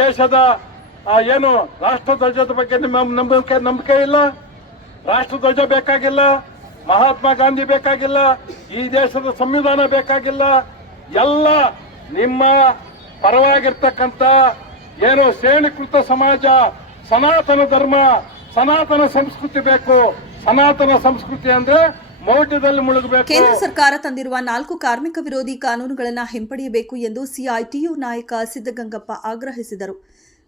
ದೇಶದ ಏನು ರಾಷ್ಟ್ರ ಧ್ವಜದ ಬಗ್ಗೆ ನಂಬಿಕೆ ಇಲ್ಲ. ರಾಷ್ಟ್ರ ಧ್ವಜ ಬೇಕಾಗಿಲ್ಲ, ಮಹಾತ್ಮ ಗಾಂಧಿ ಬೇಕಾಗಿಲ್ಲ, ಈ ದೇಶದ ಸಂವಿಧಾನ ಬೇಕಾಗಿಲ್ಲ. ಎಲ್ಲ ನಿಮ್ಮ ಪರವಾಗಿರ್ತಕ್ಕಂಥ ಏನು ಶ್ರೇಣೀಕೃತ ಸಮಾಜ, ಸನಾತನ ಧರ್ಮ, ಸನಾತನ ಸಂಸ್ಕೃತಿ ಬೇಕು. ಸನಾತನ ಸಂಸ್ಕೃತಿ ಅಂದ್ರೆ ಮೌಢ್ಯದಲ್ಲಿ ಮುಳುಗಬೇಕು. ಕೇಂದ್ರ ಸರ್ಕಾರ ತಂದಿರುವ 4 ಕಾರ್ಮಿಕ ವಿರೋಧಿ ಕಾನೂನುಗಳನ್ನು ಹಿಂಪಡೆಯಬೇಕು ಎಂದು ಸಿಐಟಿಯು ನಾಯಕ ಸಿದ್ದಗಂಗಪ್ಪ ಆಗ್ರಹಿಸಿದರು.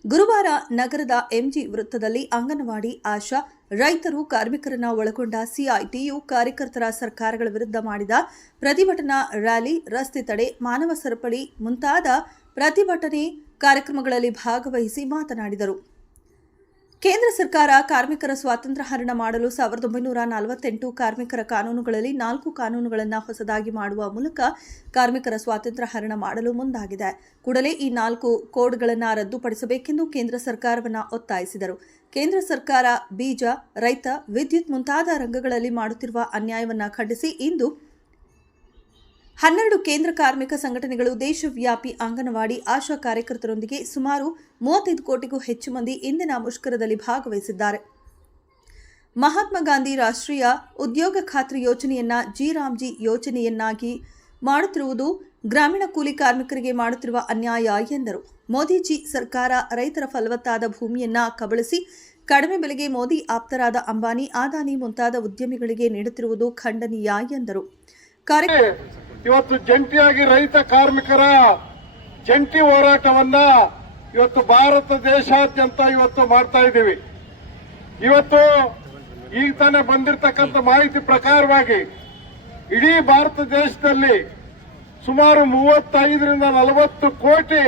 ಗುರುವಾರ ನಗರದ ಎಂಜಿ ವೃತ್ತದಲ್ಲಿ ಅಂಗನವಾಡಿ ಆಶಾ, ರೈತರು, ಕಾರ್ಮಿಕರನ್ನ ಒಳಗೊಂಡ ಸಿಐಟಿಯು ಕಾರ್ಯಕರ್ತರ ಸರ್ಕಾರಗಳ ವಿರುದ್ಧ ಮಾಡಿದ ಪ್ರತಿಭಟನಾ ರ್ಯಾಲಿ, ರಸ್ತೆ ತಡೆ, ಮಾನವ ಸರಪಳಿ ಮುಂತಾದ ಪ್ರತಿಭಟನೆ ಕಾರ್ಯಕ್ರಮಗಳಲ್ಲಿ ಭಾಗವಹಿಸಿ ಮಾತನಾಡಿದರು. ಕೇಂದ್ರ ಸರ್ಕಾರ ಕಾರ್ಮಿಕರ ಸ್ವಾತಂತ್ರ್ಯ ಹರಣ ಮಾಡಲು 1948 ಕಾರ್ಮಿಕರ ಕಾನೂನುಗಳಲ್ಲಿ 4 ಕಾನೂನುಗಳನ್ನು ಹೊಸದಾಗಿ ಮಾಡುವ ಮೂಲಕ ಕಾರ್ಮಿಕರ ಸ್ವಾತಂತ್ರ್ಯ ಹರಣ ಮಾಡಲು ಮುಂದಾಗಿದೆ. ಕೂಡಲೇ ಈ 4 ಕೋಡ್ಗಳನ್ನು ರದ್ದುಪಡಿಸಬೇಕೆಂದು ಕೇಂದ್ರ ಸರ್ಕಾರವನ್ನು ಒತ್ತಾಯಿಸಿದರು. ಕೇಂದ್ರ ಸರ್ಕಾರ ಬೀಜ, ರೈತ, ವಿದ್ಯುತ್ ಮುಂತಾದ ರಂಗಗಳಲ್ಲಿ ಮಾಡುತ್ತಿರುವ ಅನ್ಯಾಯವನ್ನು ಖಂಡಿಸಿ ಇಂದು 12 ಕೇಂದ್ರ ಕಾರ್ಮಿಕ ಸಂಘಟನೆಗಳು ದೇಶವ್ಯಾಪಿ ಅಂಗನವಾಡಿ ಆಶಾ ಕಾರ್ಯಕರ್ತರೊಂದಿಗೆ ಸುಮಾರು 35 ಕೋಟಿಗೂ ಹೆಚ್ಚು ಮಂದಿ ಇಂದಿನ ಮುಷ್ಕರದಲ್ಲಿ ಭಾಗವಹಿಸಿದ್ದಾರೆ. ಮಹಾತ್ಮ ಗಾಂಧಿ ರಾಷ್ಟ್ರೀಯ ಉದ್ಯೋಗ ಖಾತ್ರಿ ಯೋಜನೆಯನ್ನ ಜಿ ಯೋಜನೆಯನ್ನಾಗಿ ಮಾಡುತ್ತಿರುವುದು ಗ್ರಾಮೀಣ ಕೂಲಿ ಕಾರ್ಮಿಕರಿಗೆ ಮಾಡುತ್ತಿರುವ ಅನ್ಯಾಯ ಎಂದರು. ಮೋದಿಜಿ ಸರ್ಕಾರ ರೈತರ ಫಲವತ್ತಾದ ಭೂಮಿಯನ್ನ ಕಬಳಿಸಿ ಕಡಿಮೆ ಬೆಲೆಗೆ ಮೋದಿ ಆಪ್ತರಾದ ಅಂಬಾನಿ, ಅದಾನಿ ಮುಂತಾದ ಉದ್ಯಮಿಗಳಿಗೆ ನೀಡುತ್ತಿರುವುದು ಖಂಡನೀಯ ಎಂದರು. ಇವತ್ತು ಜಂಟಿಯಾಗಿ ರೈತ ಕಾರ್ಮಿಕರ ಜಂಟಿ ಹೋರಾಟವನ್ನ ಇವತ್ತು ಭಾರತ ದೇಶಾದ್ಯಂತ ಇವತ್ತು ಮಾಡ್ತಾ ಇದ್ದೀವಿ. ಇವತ್ತು ಈಗ ತಾನೇ ಬಂದಿರತಕ್ಕಂಥ ಮಾಹಿತಿ ಪ್ರಕಾರವಾಗಿ ಇಡೀ ಭಾರತ ದೇಶದಲ್ಲಿ ಸುಮಾರು 35ರಿಂದ 40 ಕೋಟಿ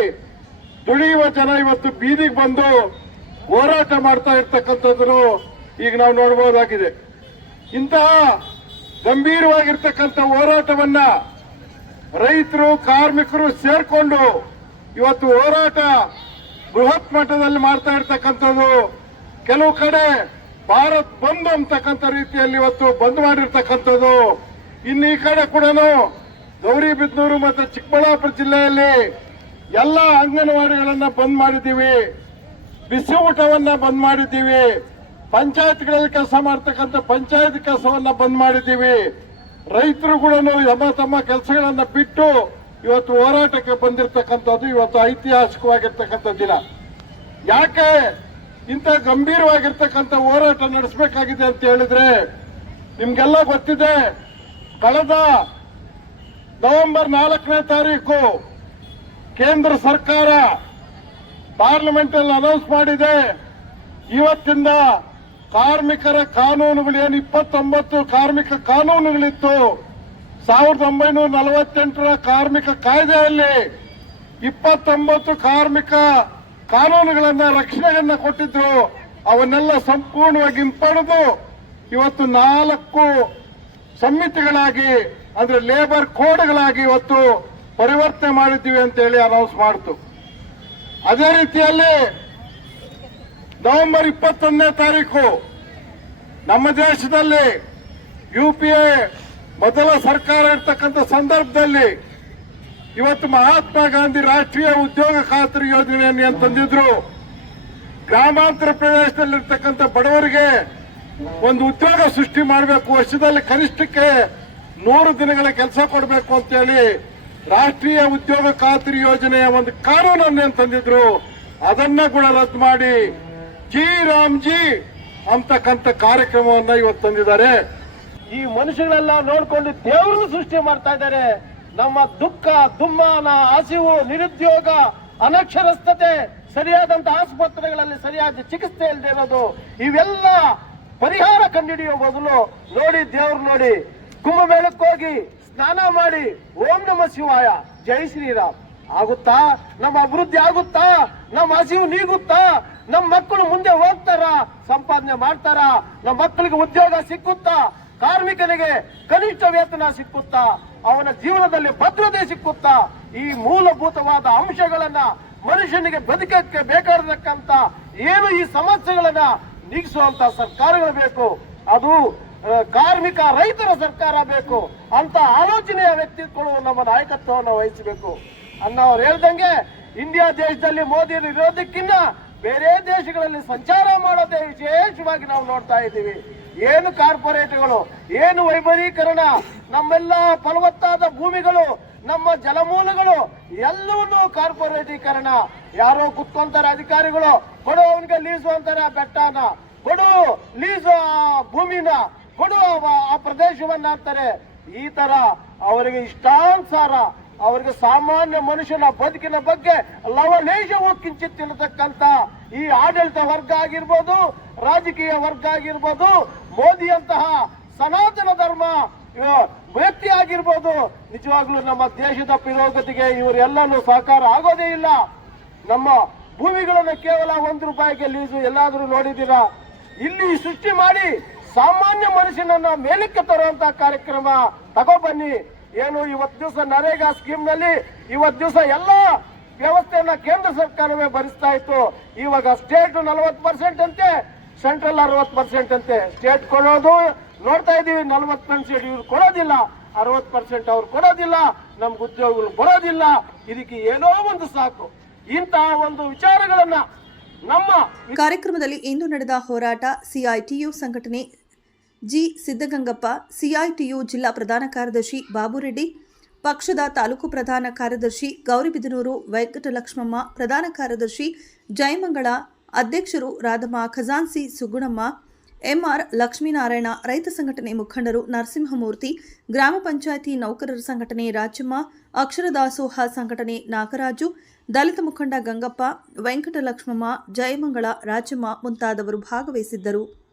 ದುಡಿಯುವ ಜನ ಇವತ್ತು ಬೀದಿಗೆ ಬಂದು ಹೋರಾಟ ಮಾಡ್ತಾ ಇರ್ತಕ್ಕಂಥದ್ದನ್ನು ಈಗ ನಾವು ನೋಡಬಹುದಾಗಿದೆ. ಇಂತಹ ಗಂಭೀರವಾಗಿರ್ತಕ್ಕಂಥ ಹೋರಾಟವನ್ನ ರೈತರು, ಕಾರ್ಮಿಕರು ಸೇರ್ಕೊಂಡು ಇವತ್ತು ಹೋರಾಟ ಬೃಹತ್ ಮಟ್ಟದಲ್ಲಿ ಮಾಡ್ತಾ ಇರ್ತಕ್ಕಂಥದ್ದು. ಕೆಲವು ಕಡೆ ಭಾರತ್ ಬಂದ್ ಅಂತಕ್ಕಂಥ ರೀತಿಯಲ್ಲಿ ಇವತ್ತು ಬಂದ್ ಮಾಡಿರ್ತಕ್ಕಂಥದ್ದು. ಇನ್ನು ಈ ಕಡೆ ಕೂಡ ಗೌರಿಬಿದನೂರು ಮತ್ತು ಚಿಕ್ಕಬಳ್ಳಾಪುರ ಜಿಲ್ಲೆಯಲ್ಲಿ ಎಲ್ಲ ಅಂಗನವಾಡಿಗಳನ್ನ ಬಂದ್ ಮಾಡಿದ್ದೀವಿ, ಬಿಸಿ ಊಟವನ್ನ ಬಂದ್ ಮಾಡಿದ್ದೀವಿ, ಪಂಚಾಯತ್ಗಳಲ್ಲಿ ಕೆಲಸ ಮಾಡ್ತಕ್ಕಂಥ ಪಂಚಾಯತ್ ಕೆಲಸವನ್ನ ಬಂದ್ ಮಾಡಿದ್ದೀವಿ. ರೈತರು ಕೂಡ ತಮ್ಮ ಕೆಲಸಗಳನ್ನ ಬಿಟ್ಟು ಇವತ್ತು ಹೋರಾಟಕ್ಕೆ ಬಂದಿರತಕ್ಕಂಥದ್ದು ಇವತ್ತು ಐತಿಹಾಸಿಕವಾಗಿರ್ತಕ್ಕಂಥ ದಿನ. ಯಾಕೆ ಇಂಥ ಗಂಭೀರವಾಗಿರ್ತಕ್ಕಂಥ ಹೋರಾಟ ನಡೆಸಬೇಕಾಗಿದೆ ಅಂತ ಹೇಳಿದ್ರೆ, ನಿಮ್ಗೆಲ್ಲ ಗೊತ್ತಿದೆ, ಕಳೆದ ನವೆಂಬರ್ 4ನೇ ತಾರೀಕು ಕೇಂದ್ರ ಸರ್ಕಾರ ಪಾರ್ಲಿಮೆಂಟ್ ಅಲ್ಲಿ ಅನೌನ್ಸ್ ಮಾಡಿದೆ, ಇವತ್ತಿಂದ ಕಾರ್ಮಿಕರ ಕಾನೂನುಗಳು ಏನು 29 ಕಾರ್ಮಿಕ ಕಾನೂನುಗಳಿತ್ತು, 1948ರ ಕಾರ್ಮಿಕ ಕಾಯ್ದೆಯಲ್ಲಿ 29 ಕಾರ್ಮಿಕ ಕಾನೂನುಗಳನ್ನ ರಕ್ಷಣೆಯನ್ನ ಕೊಟ್ಟಿದ್ರು. ಅವನ್ನೆಲ್ಲ ಸಂಪೂರ್ಣವಾಗಿ ಹಿಂಪಡೆದು ಇವತ್ತು 4 ಸಮಿತಿಗಳಾಗಿ ಅಂದ್ರೆ ಲೇಬರ್ ಕೋಡ್ಗಳಾಗಿ ಇವತ್ತು ಪರಿವರ್ತನೆ ಮಾಡಿದ್ದೀವಿ ಅಂತ ಹೇಳಿ ಅನೌನ್ಸ್ ಮಾಡಿತು. ಅದೇ ರೀತಿಯಲ್ಲಿ ನವೆಂಬರ್ 21ನೇ ತಾರೀಕು ನಮ್ಮ ದೇಶದಲ್ಲಿ ಯುಪಿಎ ಮೊದಲ ಸರ್ಕಾರ ಇರ್ತಕ್ಕಂಥ ಸಂದರ್ಭದಲ್ಲಿ ಇವತ್ತು ಮಹಾತ್ಮ ಗಾಂಧಿ ರಾಷ್ಟ್ರೀಯ ಉದ್ಯೋಗ ಖಾತ್ರಿ ಯೋಜನೆಯನ್ನು ಏನು ತಂದಿದ್ರು, ಗ್ರಾಮಾಂತರ ಪ್ರದೇಶದಲ್ಲಿರ್ತಕ್ಕಂಥ ಬಡವರಿಗೆ ಒಂದು ಉದ್ಯೋಗ ಸೃಷ್ಟಿ ಮಾಡಬೇಕು, ವರ್ಷದಲ್ಲಿ ಕನಿಷ್ಠಕ್ಕೆ 100 ದಿನಗಳ ಕೆಲಸ ಕೊಡಬೇಕು ಅಂತೇಳಿ ರಾಷ್ಟ್ರೀಯ ಉದ್ಯೋಗ ಖಾತ್ರಿ ಯೋಜನೆಯ ಒಂದು ಕಾನೂನನ್ನೇನು ತಂದಿದ್ರು, ಅದನ್ನ ಕೂಡ ರದ್ದು ಮಾಡಿ ಜಿ ಅಂತಕ್ಕಂಥ ಕಾರ್ಯಕ್ರಮವನ್ನ ಇವತ್ತು ತಂದಿದ್ದಾರೆ. ಈ ಮನುಷ್ಯಗಳೆಲ್ಲ ನೋಡ್ಕೊಂಡು ದೇವರನ್ನು ಸೃಷ್ಟಿ ಮಾಡ್ತಾ ಇದ್ದಾರೆ. ನಮ್ಮ ದುಃಖ, ದುಮ್ಮಾನ, ಹಸಿವು, ನಿರುದ್ಯೋಗ, ಅನಕ್ಷರಸ್ಥತೆ, ಸರಿಯಾದಂತ ಆಸ್ಪತ್ರೆಗಳಲ್ಲಿ ಸರಿಯಾದ ಚಿಕಿತ್ಸೆ ಇಲ್ಲದೆ ಇರೋದು, ಇವೆಲ್ಲ ಪರಿಹಾರ ಕಂಡುಹಿಡಿಯುವ ಬದಲು ನೋಡಿ ದೇವ್ರು ನೋಡಿ ಕುಂಭಮೇಳಕ್ಕೆ ಹೋಗಿ ಸ್ನಾನ ಮಾಡಿ ಓಂ ನಮ ಶಿವಾಯ, ಜೈ ಶ್ರೀರಾಮ್ ಆಗುತ್ತಾ? ನಮ್ಮ ಅಭಿವೃದ್ಧಿ ಆಗುತ್ತಾ? ನಮ್ಮ ಹಸಿವು ನೀಗುತ್ತಾ? ನಮ್ಮ ಮಕ್ಕಳು ಮುಂದೆ ಹೋಗ್ತಾರ, ಸಂಪಾದನೆ ಮಾಡ್ತಾರ? ನಮ್ಮ ಮಕ್ಕಳಿಗೆ ಉದ್ಯೋಗ ಸಿಕ್ಕುತ್ತಾ? ಕಾರ್ಮಿಕನಿಗೆ ಕನಿಷ್ಠ ವೇತನ ಸಿಕ್ಕುತ್ತಾ? ಅವನ ಜೀವನದಲ್ಲಿ ಭದ್ರತೆ ಸಿಕ್ಕುತ್ತಾ? ಈ ಮೂಲಭೂತವಾದ ಅಂಶಗಳನ್ನ ಮನುಷ್ಯನಿಗೆ ಬದುಕಕ್ಕೆ ಬೇಕಾಗಿರತಕ್ಕಂತ ಏನು ಈ ಸಮಸ್ಯೆಗಳನ್ನ ನೀಗಿಸುವಂತ ಸರ್ಕಾರಗಳು ಬೇಕು. ಅದು ಕಾರ್ಮಿಕ ರೈತರ ಸರ್ಕಾರ ಬೇಕು ಅಂತ ಆಲೋಚನೆಯ ವ್ಯಕ್ತಿತ್ವಗಳು ನಮ್ಮ ನಾಯಕತ್ವವನ್ನು ವಹಿಸಬೇಕು. ಅನ್ನೋರು ಹೇಳ್ದಂಗೆ ಇಂಡಿಯಾ ದೇಶದಲ್ಲಿ ಮೋದಿ ಇರೋದಕ್ಕಿಂತ ಬೇರೆ ದೇಶಗಳಲ್ಲಿ ಸಂಚಾರ ಮಾಡೋದೇ ವಿಶೇಷವಾಗಿ ನಾವು ನೋಡ್ತಾ ಇದ್ದೀವಿ. ಏನು ಕಾರ್ಪೊರೇಟ್ಗಳು, ಏನು ವೈಭವೀಕರಣ, ನಮ್ಮೆಲ್ಲ ಫಲವತ್ತಾದ ಭೂಮಿಗಳು, ನಮ್ಮ ಜಲಮೂಲಗಳು ಎಲ್ಲವನ್ನೂ ಕಾರ್ಪೊರೇಟೀಕರಣ. ಯಾರೋ ಕುತ್ಕೊಂತಾರೆ ಅಧಿಕಾರಿಗಳು, ಕೊಡು ಅವನಿಗೆ ಲೀಸು ಅಂತಾರೆ, ಆ ಬೆಟ್ಟನ ಕೊಡು, ಲೀಸು ಭೂಮಿನ ಕೊಡು, ಆ ಪ್ರದೇಶವನ್ನ ಅಂತಾರೆ. ಈ ತರ ಅವರಿಗೆ ಇಷ್ಟಾನುಸಾರ ಅವರಿಗೆ ಸಾಮಾನ್ಯ ಮನುಷ್ಯನ ಬದುಕಿನ ಬಗ್ಗೆ ಲವಲೇಶವೂ ಕಿಂಚಿತ್ತಿರತಕ್ಕಂತ ಈ ಆಡಳಿತ ವರ್ಗ ಆಗಿರ್ಬೋದು, ರಾಜಕೀಯ ವರ್ಗ ಆಗಿರ್ಬೋದು, ಮೋದಿಯಂತಹ ಸನಾತನ ಧರ್ಮ ವ್ಯಕ್ತಿ ಆಗಿರ್ಬೋದು, ನಿಜವಾಗ್ಲೂ ನಮ್ಮ ದೇಶದ ಪುರೋಗತಿಗೆ ಇವರೆಲ್ಲನೂ ಸಹಕಾರ ಆಗೋದೇ ಇಲ್ಲ. ನಮ್ಮ ಭೂಮಿಗಳನ್ನು ಕೇವಲ ₹1 ಲೀಸು ಎಲ್ಲಾದ್ರೂ ನೋಡಿದ್ದೀರಾ? ಇಲ್ಲಿ ಸೃಷ್ಟಿ ಮಾಡಿ ಸಾಮಾನ್ಯ ಮನುಷ್ಯನನ್ನ ಮೇಲಕ್ಕೆ ತರುವಂತ ಕಾರ್ಯಕ್ರಮ ತಗೊಬನ್ನಿ. ಏನು ಇವತ್ತು ದಿವಸ ನರೇಗಾ ಸ್ಕೀಮ್ ನಲ್ಲಿ ಇವತ್ತು ದಿವಸ ಎಲ್ಲ ವ್ಯವಸ್ಥೆಯನ್ನ ಕೇಂದ್ರ ಸರ್ಕಾರವೇ ಭರಿಸ್ತಾ ಇತ್ತು. ಇವಾಗ ಸ್ಟೇಟ್ 40% ಅಂತೆ, ಸೆಂಟ್ರಲ್ 60% ಅಂತೆ. ಸ್ಟೇಟ್ ಕೊಡೋದು ನೋಡ್ತಾ ಇದೀವಿ, 40% ಇವ್ರು ಕೊಡೋದಿಲ್ಲ, 60% ಅವ್ರು ಕೊಡೋದಿಲ್ಲ, ನಮ್ಗೆ ಉದ್ಯೋಗಗಳು ಬರೋದಿಲ್ಲ. ಇದಕ್ಕೆ ಏನೋ ಒಂದು ಸಾಕು. ಇಂತಹ ಒಂದು ವಿಚಾರಗಳನ್ನ ನಮ್ಮ ಕಾರ್ಯಕ್ರಮದಲ್ಲಿ ಇಂದು ನಡೆದ ಹೋರಾಟ ಸಿಐಟಿಯು ಸಂಘಟನೆ ಜಿ ಸಿದ್ದಗಂಗಪ್ಪ, ಸಿಐಟಿಯು ಜಿಲ್ಲಾ ಪ್ರಧಾನ ಕಾರ್ಯದರ್ಶಿ ಬಾಬುರೆಡ್ಡಿ, ಪಕ್ಷದ ತಾಲೂಕು ಪ್ರಧಾನ ಕಾರ್ಯದರ್ಶಿ ಗೌರಿಬಿದನೂರು ವೆಂಕಟಲಕ್ಷ್ಮಮ್ಮ, ಪ್ರಧಾನ ಕಾರ್ಯದರ್ಶಿ ಜಯಮಂಗಳ, ಅಧ್ಯಕ್ಷರು ರಾಧಮ್ಮ ಖಜಾನ್ಸಿ, ಸುಗುಣಮ್ಮ, ಎಂಆರ್ ಲಕ್ಷ್ಮೀನಾರಾಯಣ, ರೈತ ಸಂಘಟನೆ ಮುಖಂಡರು ನರಸಿಂಹಮೂರ್ತಿ, ಗ್ರಾಮ ಪಂಚಾಯಿತಿ ನೌಕರರ ಸಂಘಟನೆ ರಾಜಮ್ಮ, ಅಕ್ಷರ ದಾಸೋಹ ಸಂಘಟನೆ ನಾಗರಾಜು, ದಲಿತ ಮುಖಂಡ ಗಂಗಪ್ಪ, ವೆಂಕಟಲಕ್ಷ್ಮಮ್ಮ, ಜಯಮಂಗಳ, ರಾಜಮ್ಮ ಮುಂತಾದವರು ಭಾಗವಹಿಸಿದ್ದರು.